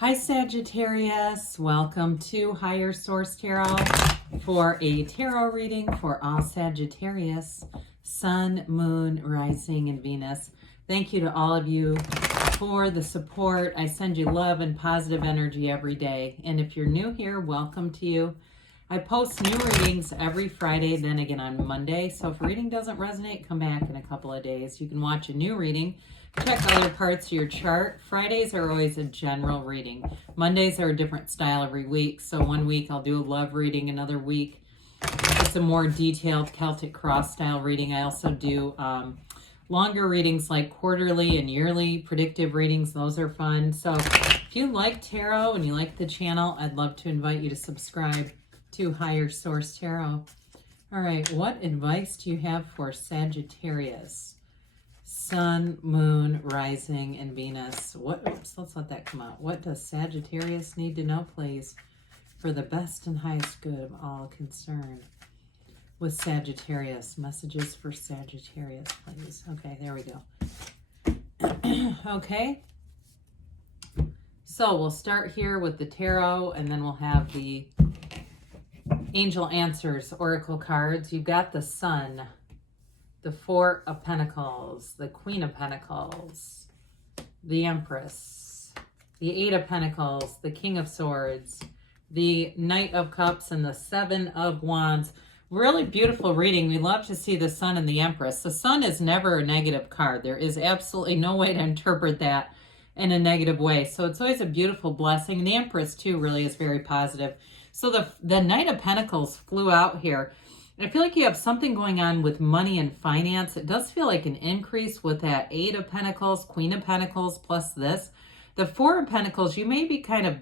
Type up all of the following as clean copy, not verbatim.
Hi Sagittarius, welcome to Higher Source Tarot for a tarot reading for all Sagittarius, Sun, Moon, Rising, and Venus. Thank you to all of you for the support. I send you love and positive energy every day. And if you're new here, welcome to you. I post new readings every Friday, then again on Monday. So if a reading doesn't resonate, come back in a couple of days. You can watch a new reading. Check other parts of your chart. Fridays are always a general reading. Mondays are a different style every week. So one week I'll do a love reading. Another week it's a more detailed Celtic cross style reading. I also do longer readings like quarterly and yearly predictive readings. Those are fun. So if you like tarot and you like the channel, I'd love to invite you to subscribe to Higher Source Tarot. All right, what advice do you have for Sagittarius? Sun, Moon, Rising, and Venus. Oops, let's let that come out. What does Sagittarius need to know, please, for the best and highest good of all concerned? With Sagittarius, messages for Sagittarius, please. Okay, there we go. Okay. So we'll start here with the tarot, and then we'll have the angel answers, oracle cards. You've got the Sun, the Four of Pentacles, the Queen of Pentacles, the Empress, the Eight of Pentacles, the King of Swords, the Knight of Cups, and the Seven of Wands. Really beautiful reading. We love to see the Sun and the Empress. The Sun is never a negative card. There is absolutely no way to interpret that in a negative way. So it's always a beautiful blessing. And the Empress, too, really is very positive. So the Knight of Pentacles flew out here. I feel like you have something going on with money and finance. It does feel like an increase with that Eight of Pentacles, Queen of Pentacles, plus this. The Four of Pentacles, you may be kind of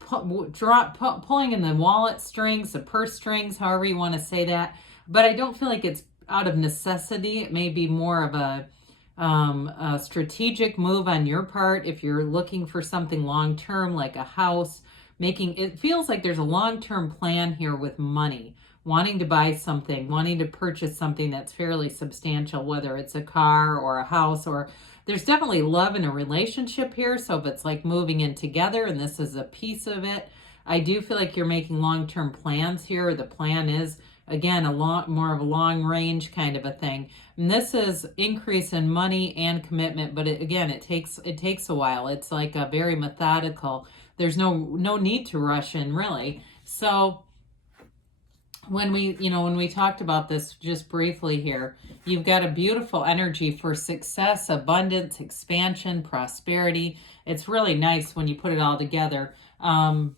pulling in the wallet strings, the purse strings, however you want to say that. But I don't feel like it's out of necessity. It may be more of a strategic move on your part if you're looking for something long-term like a house. It feels like there's a long-term plan here with money. Wanting to buy something, wanting to purchase something that's fairly substantial, whether it's a car or a house, or there's definitely love in a relationship here. So if it's like moving in together and this is a piece of it, I do feel like you're making long-term plans here. The plan is, again, more of a long-range kind of a thing. And this is increase in money and commitment, but it takes a while. It's like a very methodical. There's no need to rush in, really. So when we talked about this just briefly here, you've got a beautiful energy for success, abundance, expansion, prosperity. It's really nice when you put it all together. I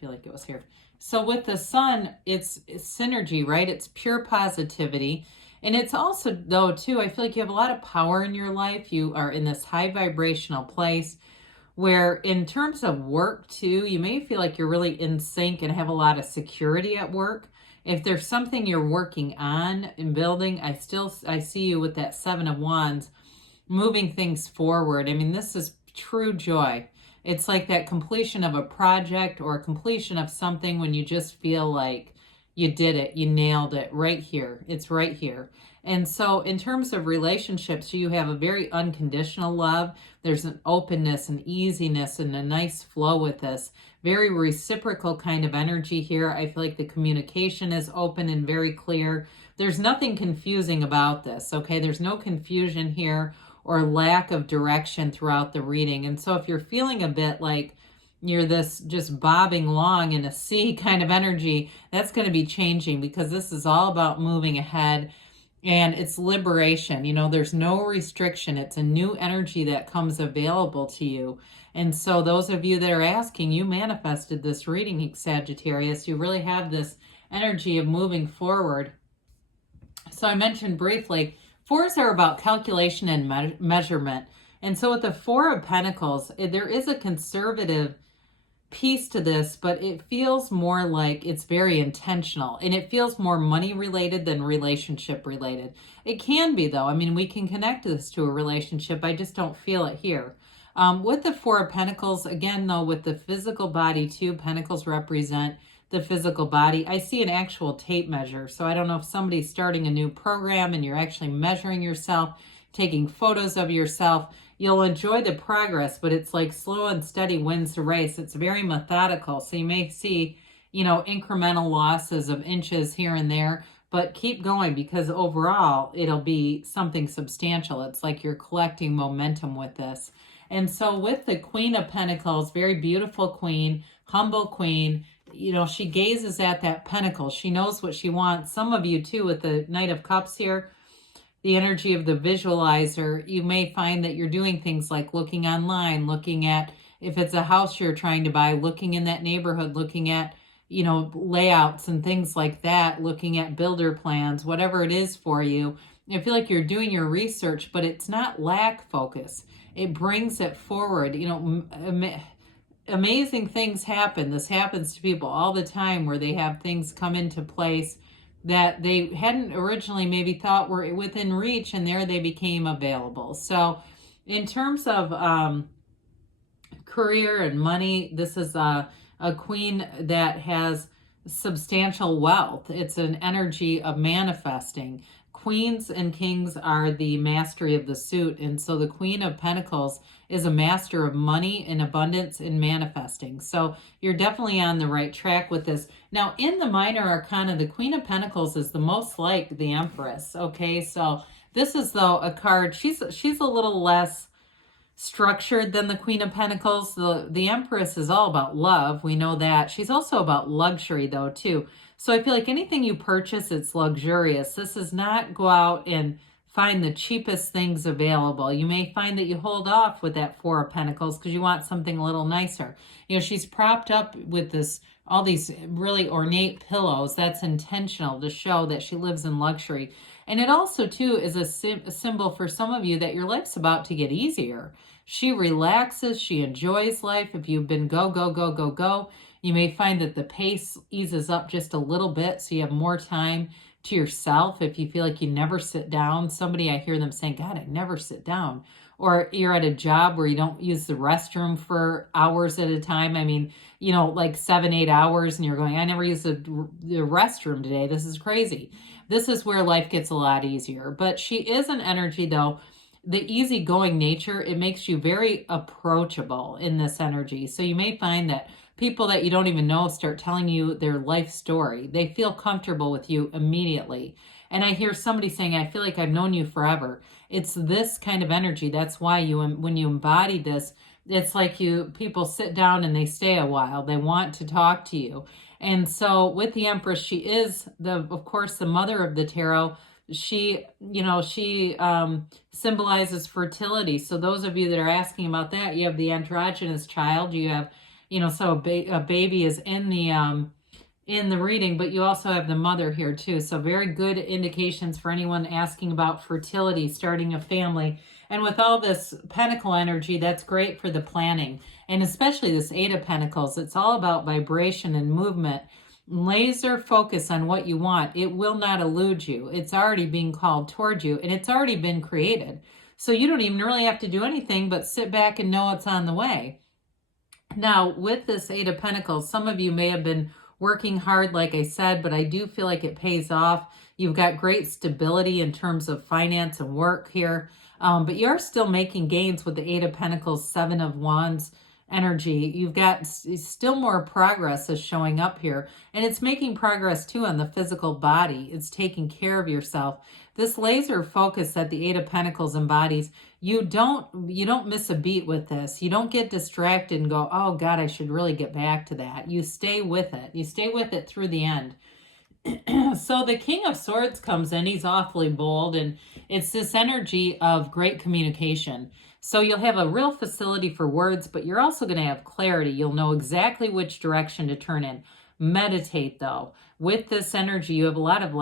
feel like it was here. So with the Sun, it's synergy, right? It's pure positivity. And it's also, though, too, I feel like you have a lot of power in your life. You are in this high vibrational place where in terms of work too, you may feel like you're really in sync and have a lot of security at work. If there's something you're working on and building, I see you with that Seven of Wands moving things forward. I mean, this is true joy. It's like that completion of a project or completion of something when you just feel like you did it, you nailed it right here. It's right here. And so in terms of relationships, you have a very unconditional love. There's an openness and easiness and a nice flow with this. Very reciprocal kind of energy here. I feel like the communication is open and very clear. There's nothing confusing about this, okay? There's no confusion here or lack of direction throughout the reading. And so if you're feeling a bit like you're this just bobbing along in a sea kind of energy, that's going to be changing because this is all about moving ahead. And it's liberation. There's no restriction. It's a new energy that comes available to you. And so those of you that are asking, you manifested this reading, Sagittarius. You really have this energy of moving forward. So I mentioned briefly, fours are about calculation and measurement. And so with the Four of Pentacles, there is a conservative piece to this, but it feels more like it's very intentional and it feels more money related than relationship related. It can be, though. I mean, we can connect this to a relationship. I just don't feel it here. With the Four of Pentacles, again, though, with the physical body too, Pentacles represent the physical body. I see an actual tape measure. So I don't know if somebody's starting a new program and you're actually measuring yourself, taking photos of yourself. you'll enjoy the progress, but it's like slow and steady wins the race. It's very methodical. So you may see, you know, incremental losses of inches here and there, but keep going because overall it'll be something substantial. It's like you're collecting momentum with this. And so with the Queen of Pentacles, very beautiful queen, humble queen, you know, she gazes at that pentacle. She knows what she wants. Some of you too, with the Knight of Cups here, the energy of the visualizer, you may find that you're doing things like looking online, looking at, if it's a house you're trying to buy, looking in that neighborhood, looking at, you know, layouts and things like that, looking at builder plans, whatever it is for you. I feel like you're doing your research, but it's not lack focus. It brings it forward. You know, amazing things happen. This happens to people all the time where they have things come into place that they hadn't originally maybe thought were within reach, and there they became available. So in terms of career and money, this is a queen that has substantial wealth. It's an energy of manifesting. Queens and kings are the mastery of the suit. And so the Queen of Pentacles is a master of money and abundance and manifesting. So you're definitely on the right track with this. Now, in the minor arcana, the Queen of Pentacles is the most like the Empress. Okay, so this is, though, a card. She's a little less structured than the Queen of Pentacles. The Empress is all about love. We know that. She's also about luxury, though, too. So I feel like anything you purchase, it's luxurious. This is not go out and find the cheapest things available. You may find that you hold off with that Four of Pentacles because you want something a little nicer. You know, she's propped up with this, all these really ornate pillows. That's intentional to show that she lives in luxury. And it also, too, is a symbol for some of you that your life's about to get easier. She relaxes. She enjoys life. If you've been go, go, go, go, go, you may find that the pace eases up just a little bit so you have more time to yourself. If you feel like you never sit down, somebody, I hear them saying, God, I never sit down. Or you're at a job where you don't use the restroom for hours at a time. I mean, you know, like 7-8 hours, and you're going, I never used the restroom today. This is crazy. This is where life gets a lot easier. But she is an energy, though, the easygoing nature, it makes you very approachable in this energy. So you may find that people that you don't even know start telling you their life story. They feel comfortable with you immediately. And I hear somebody saying, I feel like I've known you forever. It's this kind of energy. That's why you, when you embody this, it's like people sit down and they stay a while. They want to talk to you. And so with the Empress, she is of course, the mother of the tarot. She symbolizes fertility. So those of you that are asking about that, you have the androgynous child. You have, so a baby is in the reading, but you also have the mother here too. So very good indications for anyone asking about fertility, starting a family. And with all this pentacle energy, that's great for the planning. And especially this Eight of Pentacles, it's all about vibration and movement. Laser focus on what you want. It will not elude you. It's already being called toward you, and it's already been created. So you don't even really have to do anything but sit back and know it's on the way. Now, with this Eight of Pentacles, some of you may have been working hard, like I said, but I do feel like it pays off. You've got great stability in terms of finance and work here, but you're still making gains with the Eight of Pentacles, Seven of Wands energy. You've got still more progress is showing up here, and it's making progress too on the physical body. It's taking care of yourself. This laser focus that the Eight of Pentacles embodies, you don't miss a beat with this. You don't get distracted and go, oh God, I should really get back to that. You stay with it. You stay with it through the end. So the King of Swords comes in. He's awfully bold, and it's this energy of great communication. So you'll have a real facility for words, but you're also going to have clarity. You'll know exactly which direction to turn in. Meditate, though. With this energy, you have a lot of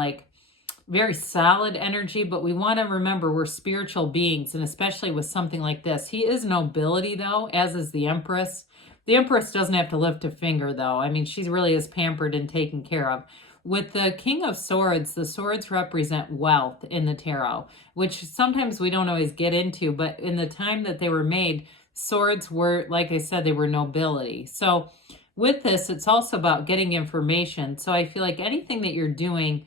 very solid energy, but we want to remember we're spiritual beings, and especially with something like this. He is nobility, though, as is the Empress. The Empress doesn't have to lift a finger, though. I mean, she really is pampered and taken care of. With the King of Swords, the swords represent wealth in the tarot, which sometimes we don't always get into, but in the time that they were made, swords were, like I said, they were nobility. So with this, it's also about getting information. So I feel like anything that you're doing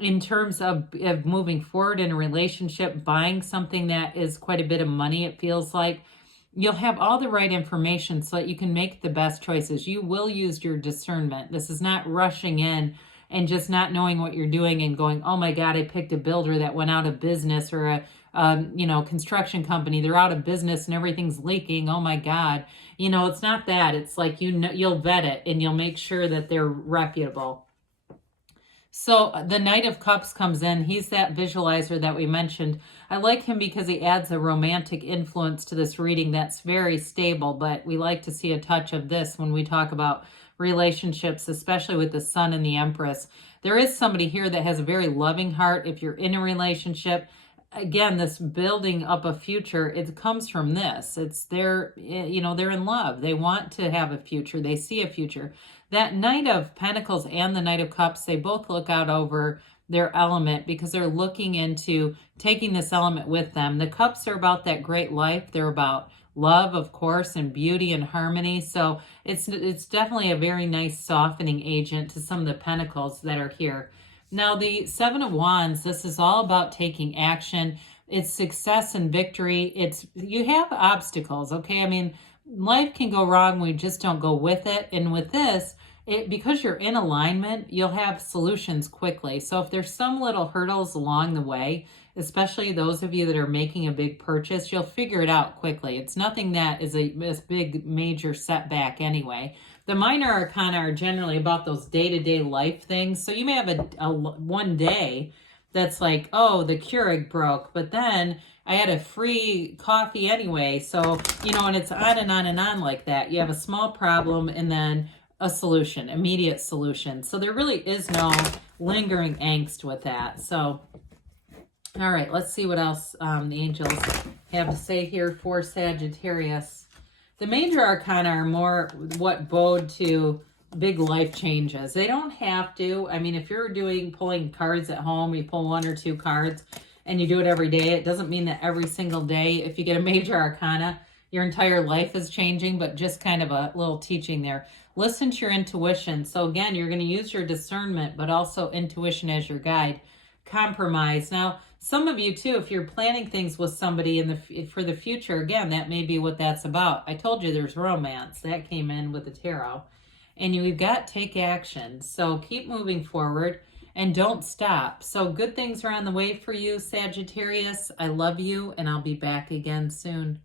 in terms of moving forward in a relationship, buying something that is quite a bit of money, it feels like, you'll have all the right information so that you can make the best choices. You will use your discernment. This is not rushing in and just not knowing what you're doing and going, oh my God, I picked a builder that went out of business, or a construction company, they're out of business and everything's leaking. Oh my God. It's not that. It's like, you'll vet it and you'll make sure that they're reputable. So the Knight of Cups comes in. He's that visualizer that we mentioned. I like him because he adds a romantic influence to this reading that's very stable, but we like to see a touch of this when we talk about relationships, especially with the Sun and the Empress. There is somebody here that has a very loving heart. If you're in a relationship, again, this building up a future, it comes from this. It's they're in love. They want to have a future. They see a future. That Knight of Pentacles and the Knight of Cups, they both look out over their element because they're looking into taking this element with them. The Cups are about that great life. They're about love, of course, and beauty and harmony. So it's definitely a very nice softening agent to some of the Pentacles that are here. Now, the Seven of Wands, this is all about taking action. It's success and victory. You have obstacles, okay? I mean, life can go wrong. We just don't go with it. And with this, because you're in alignment, you'll have solutions quickly. So if there's some little hurdles along the way, especially those of you that are making a big purchase, you'll figure it out quickly. It's nothing that is a big major setback anyway. The minor arcana are generally about those day-to-day life things. So you may have a one day that's like, oh, the Keurig broke, but then I had a free coffee anyway. So, and it's on and on and on like that. You have a small problem and then a solution, immediate solution. So there really is no lingering angst with that. So, all right, let's see what else the angels have to say here for Sagittarius. The major arcana are more what bode to big life changes. They don't have to. I mean, if you're pulling cards at home, you pull one or two cards and you do it every day. It doesn't mean that every single day, if you get a major arcana, your entire life is changing, but just kind of a little teaching there. Listen to your intuition. So again, you're going to use your discernment, but also intuition as your guide. Compromise. Now, some of you too, if you're planning things with somebody for the future, again, that may be what that's about. I told you there's romance. That came in with the tarot. And you've got take action. So keep moving forward and don't stop. So good things are on the way for you, Sagittarius. I love you, and I'll be back again soon.